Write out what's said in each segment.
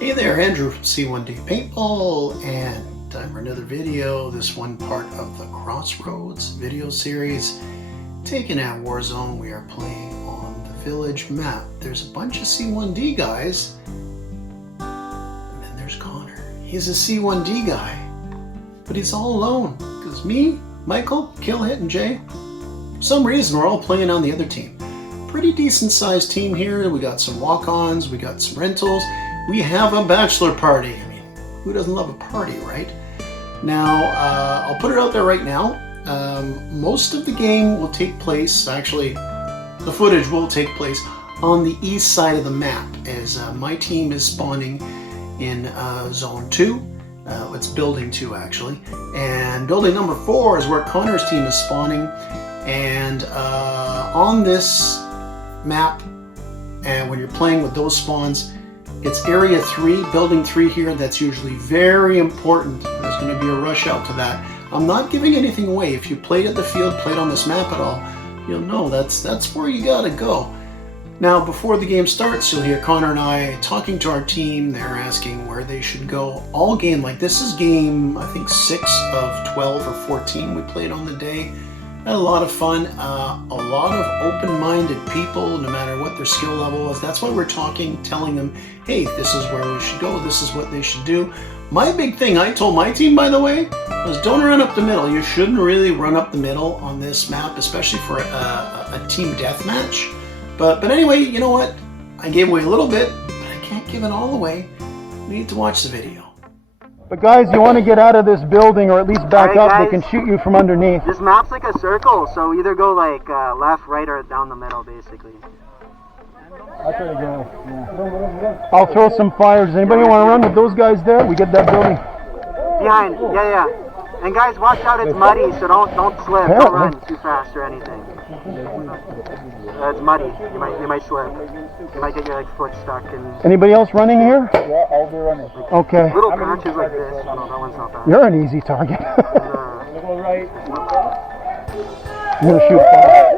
Hey there, Andrew from C1D Paintball, and time for another video. This one part of the Crossroads video series. Taken at Warzone, we are playing on the village map. There's a bunch of C1D guys, and then there's Connor. He's a C1D guy, but he's all alone, because me, Michael, Killhit, and Jay, for some reason we're all playing on the other team. Pretty decent sized team here. We got some walk-ons, we got some rentals. We have a bachelor party. I mean, who doesn't love a party, right? Now, I'll put it out there right now. Most of the game will take place, actually, the footage will take place on the east side of the map, as my team is spawning in Zone 2. It's Building 2, actually. And Building number 4 is where Connor's team is spawning. And on this map, and when you're playing with those spawns, it's Area 3, Building 3 here. That's usually very important. There's going to be a rush out to that. I'm not giving anything away. If you played at the field, played on this map at all, you'll know that's where you got to go. Now, before the game starts, you'll hear Connor and I talking to our team. They're asking where they should go all game. Like, this is game, I think, 6 of 12 or 14 we played on the day. Had a lot of fun, a lot of open-minded people, no matter what their skill level was. That's why we're talking, telling them, hey, this is where we should go, this is what they should do. My big thing, I told my team, by the way, was don't run up the middle. You shouldn't really run up the middle on this map, especially for a team deathmatch. But anyway, you know what? I gave away a little bit, but I can't give it all away. We need to watch the video. But guys, you want to get out of this building, or at least back up. Guys, they can shoot you from underneath. This map's like a circle, so either go like left, right, or down the middle, basically. I'll try to go. Yeah. I'll throw some fires. Does anybody want to run with those guys there? We get that building. Behind, yeah. And guys, watch out, it's muddy, so don't slip. Don't run too fast or anything. It's muddy. You might slip. You might get your foot stuck. Anybody else running here? Yeah, I'll be running. Okay. Little patches like this. No, that one's not bad. You're an easy target. Go right. I'm gonna shoot fire.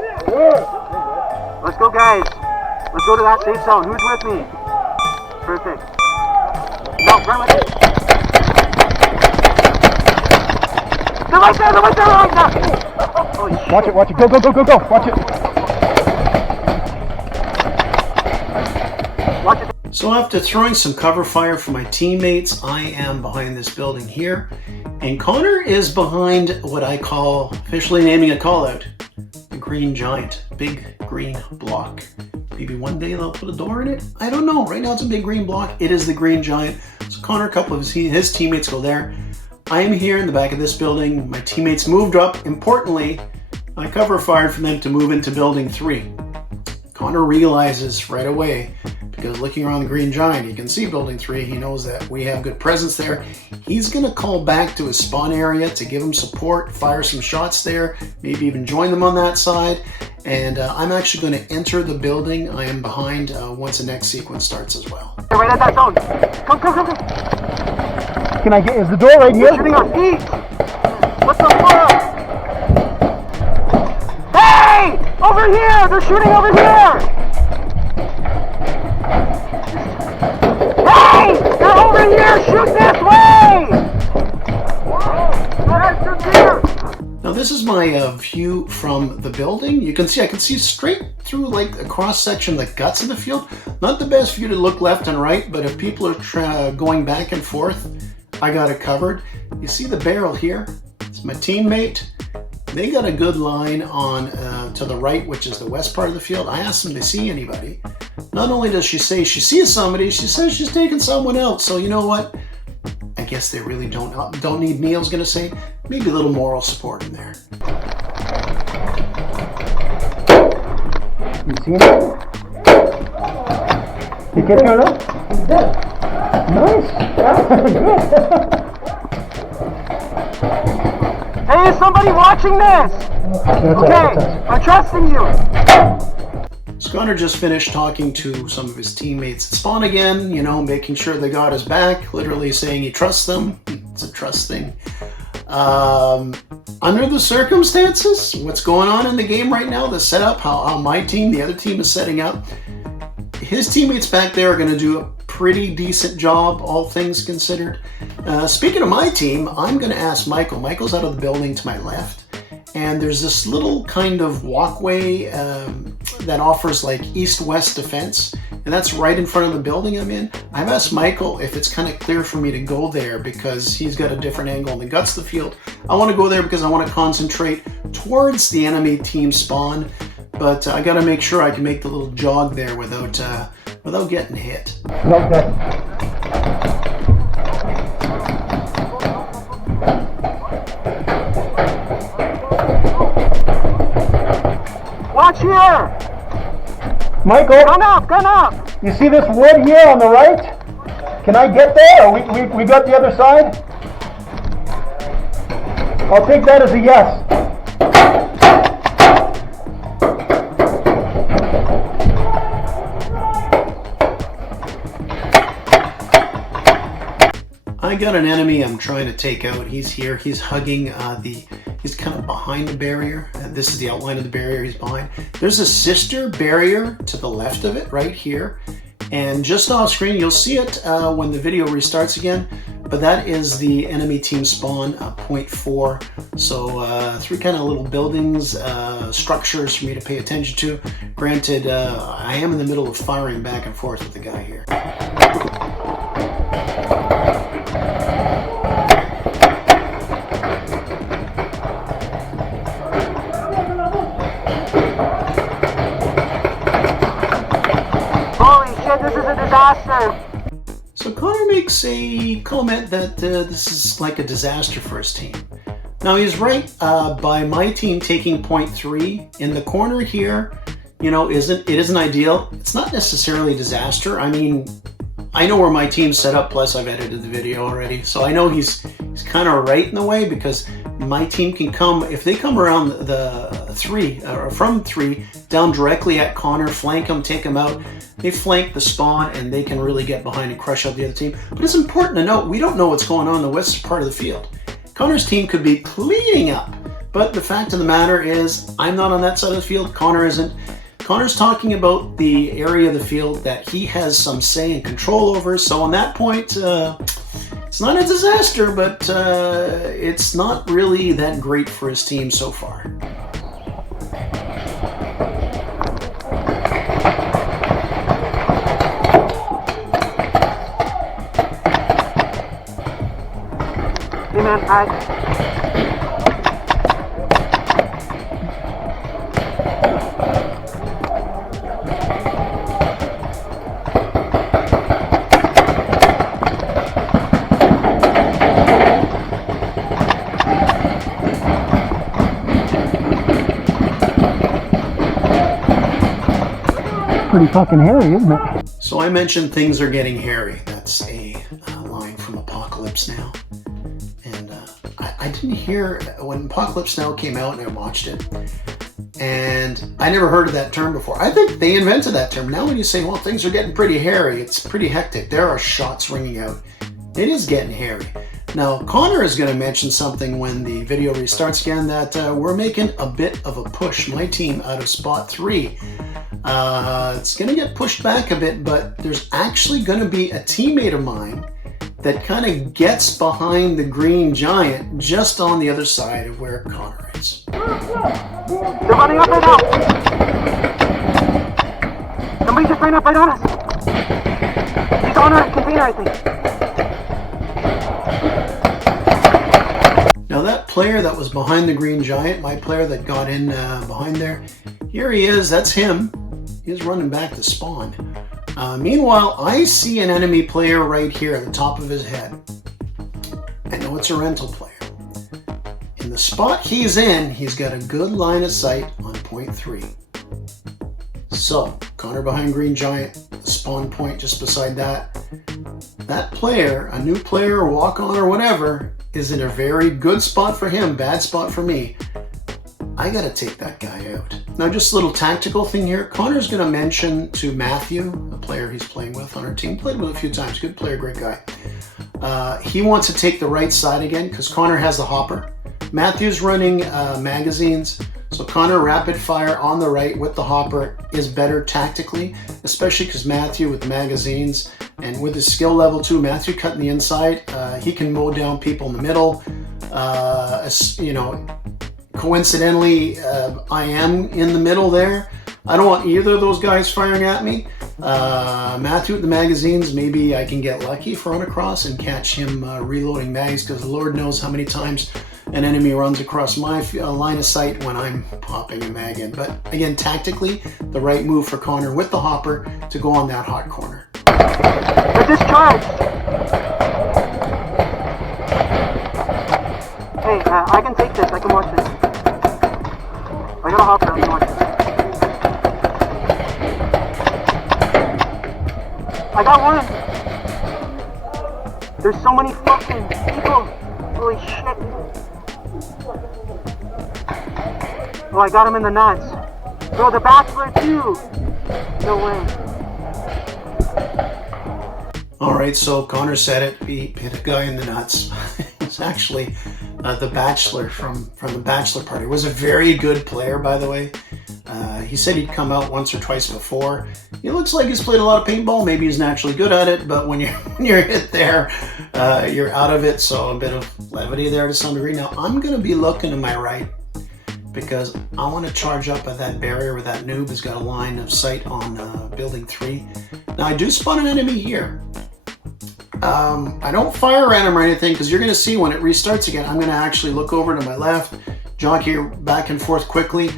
Let's go, guys. Let's go to that safe zone. Who's with me? Perfect. No, run with it. They're right there. Holy shit. Watch it. Go. Watch it. So after throwing some cover fire for my teammates, I am behind this building here. And Connor is behind what I call, officially naming a call out, the green giant, big green block. Maybe one day they'll put a door in it. I don't know. Right now it's a big green block. It is the green giant. So Connor, a couple of his teammates go there. I am here in the back of this building. My teammates moved up. Importantly, I cover fired for them to move into Building 3. Connor realizes right away, because looking around the green giant, you can see Building 3. He knows that we have good presence there. He's going to call back to his spawn area to give him support, fire some shots there, maybe even join them on that side. And I'm actually going to enter the building. I am behind once the next sequence starts as well. Right at that zone. Come. Can I get? Is the door right here? They're shooting our feet. What the fuck? Hey! Over here! They're shooting over here! Hey! They're over here! Shoot this way! Now this is my view from the building. You can see, I can see straight through like a cross section, the guts of the field. Not the best view to look left and right, but if people are going back and forth, I got it covered. You see the barrel here? It's my teammate. They got a good line on to the right, which is the west part of the field. I asked them to see anybody. Not only does she say she sees somebody, she says she's taking someone out. So you know what? I guess they really don't need me, I was going to say. Maybe a little moral support in there. You see him? You catch her up? He's dead. Nice. Hey, is somebody watching this? Okay, I'm trusting you. Connor just finished talking to some of his teammates at spawn again, you know, making sure they got his back, literally saying he trusts them. It's a trust thing. Under the circumstances, what's going on in the game right now, the setup, how my team, the other team is setting up, his teammates back there are going to do a pretty decent job, all things considered. Speaking of my team, I'm going to ask Michael. Michael's out of the building to my left, and there's this little kind of walkway that offers like east-west defense, and that's right in front of the building I'm in. I've asked Michael if it's kind of clear for me to go there because he's got a different angle and the guts of the field. I want to go there because I want to concentrate towards the enemy team spawn, but I got to make sure I can make the little jog there without getting hit. Okay. Watch here! Michael, Gun up, gun up! you see this wood here on the right? Can I get there? Or we got the other side? I'll take that as a yes. I got an enemy I'm trying to take out. He's here. He's hugging he's kind of behind the barrier. This is the outline of the barrier he's behind. There's a sister barrier to the left of it right here. And just off screen, you'll see it when the video restarts again. But that is the enemy team spawn, point 4. So 3 kind of little buildings, structures for me to pay attention to. Granted, I am in the middle of firing back and forth with the guy here. Holy shit, this is a disaster! So Connor makes a comment that this is like a disaster for his team. Now he's right. By my team taking point 3 in the corner here, you know, it isn't ideal. It's not necessarily a disaster. I mean, I know where my team's set up. Plus, I've edited the video already, so I know he's kind of right in the way because my team can come if they come around the 3 or from 3 down directly at Connor, flank him, take him out. They flank the spawn and they can really get behind and crush out the other team. But it's important to note, we don't know what's going on in the west part of the field. Connor's team could be cleaning up, but the fact of the matter is I'm not on that side of the field. Connor isn't. Connor's talking about the area of the field that he has some say and control over. So on that point, it's not a disaster, but it's not really that great for his team so far. Hey man, Pretty fucking hairy, isn't it? So I mentioned things are getting hairy. That's a line from Apocalypse Now. And I didn't hear when Apocalypse Now came out and I watched it. And I never heard of that term before. I think they invented that term. Now when you say, well, things are getting pretty hairy, it's pretty hectic. There are shots ringing out. It is getting hairy. Now, Connor is going to mention something when the video restarts again that we're making a bit of a push. My team out of spot 3. It's going to get pushed back a bit, but there's actually going to be a teammate of mine that kind of gets behind the green giant just on the other side of where Connor is. they're running up right now! Somebody just ran up right on us! He's on our container, I think. Now that player that was behind the green giant, my player that got in behind there, here he is, that's him. He's running back to spawn. Meanwhile, I see an enemy player right here at the top of his head. I know it's a rental player. In the spot he's in, he's got a good line of sight on point 3. So, Connor behind green giant, the spawn point just beside that. That player, a new player, walk on or whatever, is in a very good spot for him, bad spot for me. I gotta take that guy out. Now just a little tactical thing here. Connor's gonna mention to Matthew, a player he's playing with on our team, played with a few times, good player, great guy. He wants to take the right side again because Connor has the hopper. Matthew's running magazines, So Connor, rapid fire on the right with the hopper is better tactically, especially because Matthew with magazines and with his skill level too, Matthew cutting the inside, he can mow down people in the middle. You know, coincidentally, I am in the middle there. I don't want either of those guys firing at me. Matthew with the magazines, maybe I can get lucky if I run across and catch him reloading mags, because Lord knows how many times an enemy runs across my line of sight when I'm popping a mag in. But again, tactically, the right move for Connor with the hopper to go on that hot corner. They're discharged! Hey, I can take this. I can watch this. I got a hopper. I can watch this. I got one! There's so many fucking people! Holy shit! Oh, I got him in the nuts. Bro, the bachelor too! No way. Alright, so Connor said it. He hit a guy in the nuts. It's actually the Bachelor from the Bachelor Party. He was a very good player, by the way. He said he'd come out once or twice before. He looks like he's played a lot of paintball. Maybe he's naturally good at it, but when you're hit there, you're out of it. So a bit of levity there to some degree. Now I'm going to be looking to my right because I want to charge up at that barrier where that noob has got a line of sight on building 3. Now I do spawn an enemy here. I don't fire at him or anything because you're going to see when it restarts again, I'm going to actually look over to my left, jockey back and forth quickly.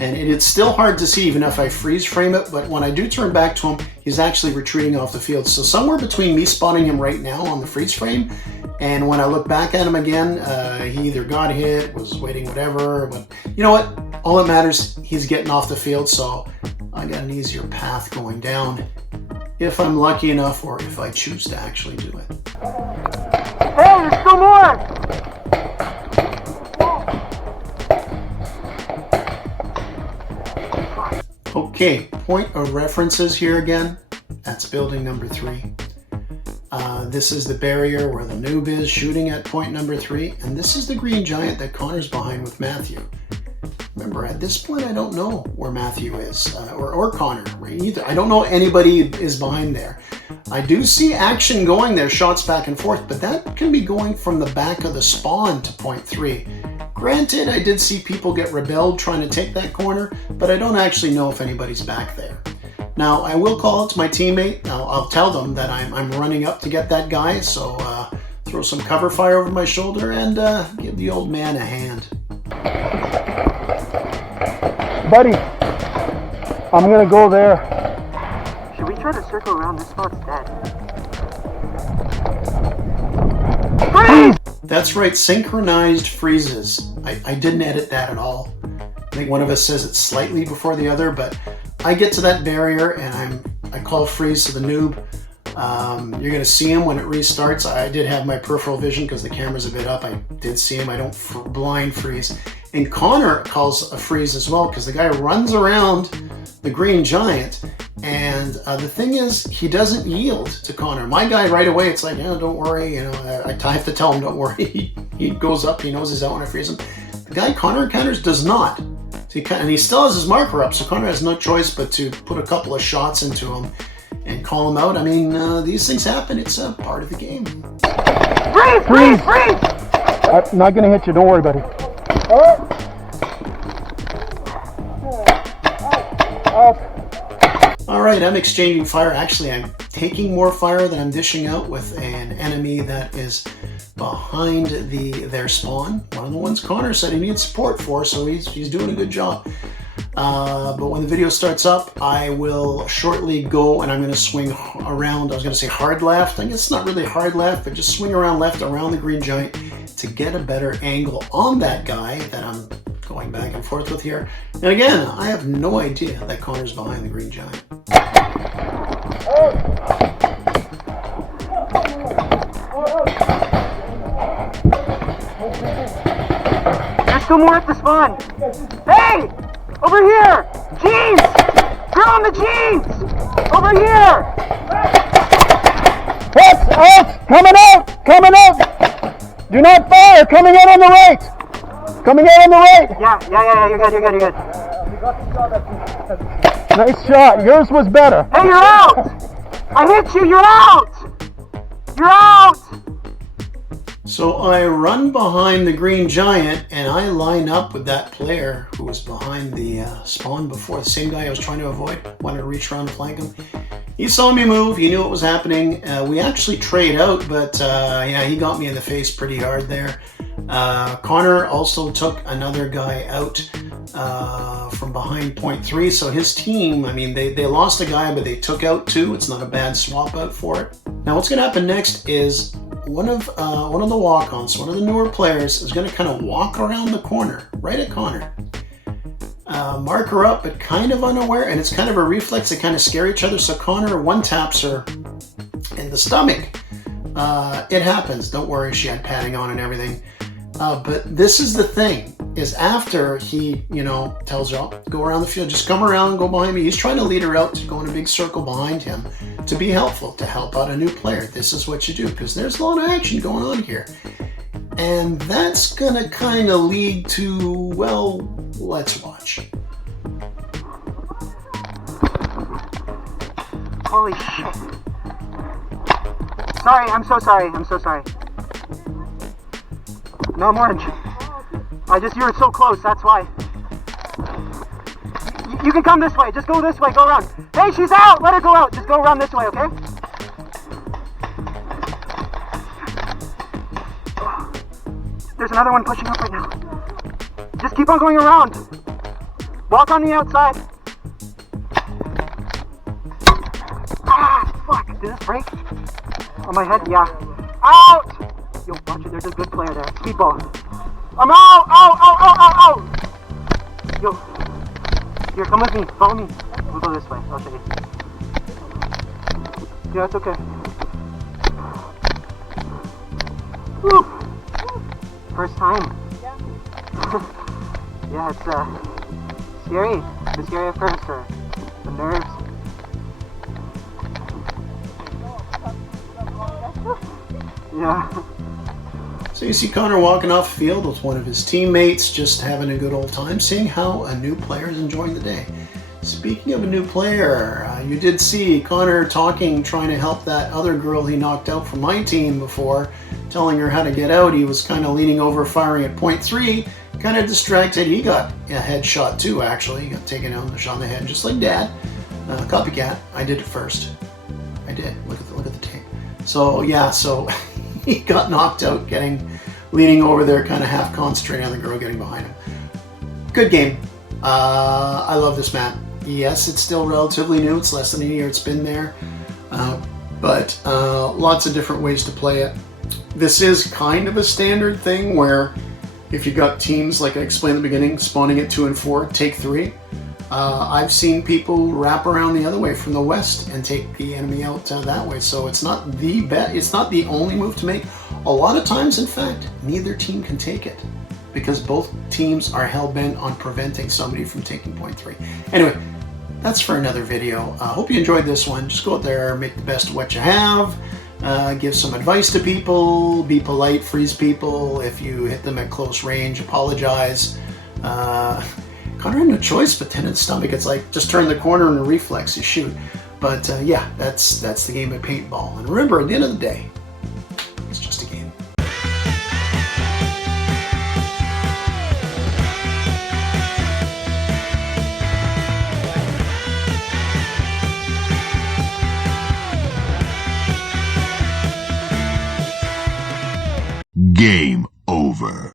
And it's still hard to see even if I freeze frame it, but when I do turn back to him, he's actually retreating off the field. So somewhere between me spotting him right now on the freeze frame, and when I look back at him again, he either got hit, was waiting, whatever. But you know what? All that matters, he's getting off the field, so I got an easier path going down if I'm lucky enough or if I choose to actually do it. Hey, there's still more! Okay, point of references here again. That's building number 3. This is the barrier where the noob is shooting at point number 3, and this is the green giant that Connor's behind with Matthew. Remember, at this point, I don't know where Matthew is, or Connor, right, either. I don't know anybody is behind there. I do see action going there, shots back and forth, but that can be going from the back of the spawn to point 3. Granted, I did see people get rebelled trying to take that corner, but I don't actually know if anybody's back there. Now, I will call out to my teammate. I'll tell them that I'm running up to get that guy, so throw some cover fire over my shoulder and give the old man a hand. Buddy, I'm gonna go there. Should we try to circle around? This spot's dead. Freeze! That's right, synchronized freezes. I didn't edit that at all. I think one of us says it's slightly before the other, but I get to that barrier and I call freeze to the noob. You're going to see him when it restarts. I did have my peripheral vision because the camera's a bit up. I did see him. I don't blind freeze. And Connor calls a freeze as well because the guy runs around the green giant. And the thing is, he doesn't yield to Connor. My guy right away, it's like, yeah, don't worry. You know, I have to tell him, don't worry. He goes up. He knows he's out when I freeze him. The guy Connor encounters does not. So and he still has his marker up, so Connor has no choice but to put a couple of shots into him and call him out. I mean, these things happen. It's a part of the game. Freeze! Freeze! Freeze! I'm not gonna hit you. Don't worry, buddy. All right, I'm exchanging fire. Actually, I'm taking more fire than I'm dishing out with an enemy that is behind their spawn. One of the ones Connor said he needs support for, so he's doing a good job. But when the video starts up, I will shortly go and I'm going to swing around. I was going to say hard left. I guess it's not really hard left, but just swing around left around the green giant to get a better angle on that guy that I'm going back and forth with here. And again, I have no idea that Connor's behind the green giant. There's still more at the spawn. Hey! Over here! Jeans! Throw on the jeans! Over here! What's up? Coming out! Coming out! Do not fire! Coming out on the right! Coming out on the right. Yeah, you're good, you're good. Nice shot. Yours was better. Hey, you're out! I hit you, you're out! You're out! So I run behind the green giant and I line up with that player who was behind the spawn before, the same guy I was trying to avoid, wanted to reach around and flank him. He saw me move, he knew what was happening. We actually trade out, but yeah, he got me in the face pretty hard there. Connor also took another guy out from behind point 3, so his team, I mean, they lost a guy, but they took out 2. It's not a bad swap out for it. Now what's going to happen next is one of the walk-ons, one of the newer players, is going to kind of walk around the corner, right at Connor. Mark her up, but kind of unaware, and it's kind of a reflex. They kind of scare each other, so Connor one-taps her in the stomach. It happens, don't worry, she had padding on and everything. But this is the thing, is after he, you know, tells her, oh, go around the field, just come around, go behind me. He's trying to lead her out to go in a big circle behind him to be helpful, to help out a new player. This is what you do, because there's a lot of action going on here. And that's gonna kind of lead to, well, let's watch. Holy shit. Sorry, I'm so sorry, I'm so sorry. No, I'm orange. You were so close, that's why. You can come this way, just go this way, go around. Hey, she's out, let her go out, just go around this way, okay? There's another one pushing up right now. Just keep on going around. Walk on the outside. Ah, fuck, did this break? On my head, yeah. Out! Yo, watch it, there's a good player there. Speedball. I'm out! Ow! Yo. Here, come with me. Follow me. We'll go this way. I'll show you. Yeah, it's okay. Woo! First time. Yeah, it's scary. It's scary at first, for the nerves. Yeah. So you see Connor walking off the field with one of his teammates, just having a good old time, seeing how a new player is enjoying the day. Speaking of a new player, you did see Connor talking, trying to help that other girl he knocked out from my team before, telling her how to get out. He was kind of leaning over, firing at point 3, kind of distracted. He got a headshot too, actually. He got taken out and shot in the head, just like Dad. Copycat. I did it first. I did. Look at the tape. So yeah, so he got knocked out, leaning over there, kind of half concentrating on the girl getting behind him. Good game. I love this map. Yes, it's still relatively new. It's less than a year it's been there. But lots of different ways to play it. This is kind of a standard thing where if you got teams, like I explained in the beginning, spawning at 2 and 4, take 3. I've seen people wrap around the other way from the west and take the enemy out that way. So it's not the it's not the only move to make. A lot of times, in fact, neither team can take it because both teams are hell-bent on preventing somebody from taking point 3. Anyway, that's for another video. Hope you enjoyed this one. Just go out there, make the best of what you have, give some advice to people, be polite, freeze people. If you hit them at close range, apologize. Connor had no choice, but then in the stomach, it's like, just turn the corner and a reflex, you shoot. But yeah, that's the game of paintball. And remember, at the end of the day, it's just a game. Game over.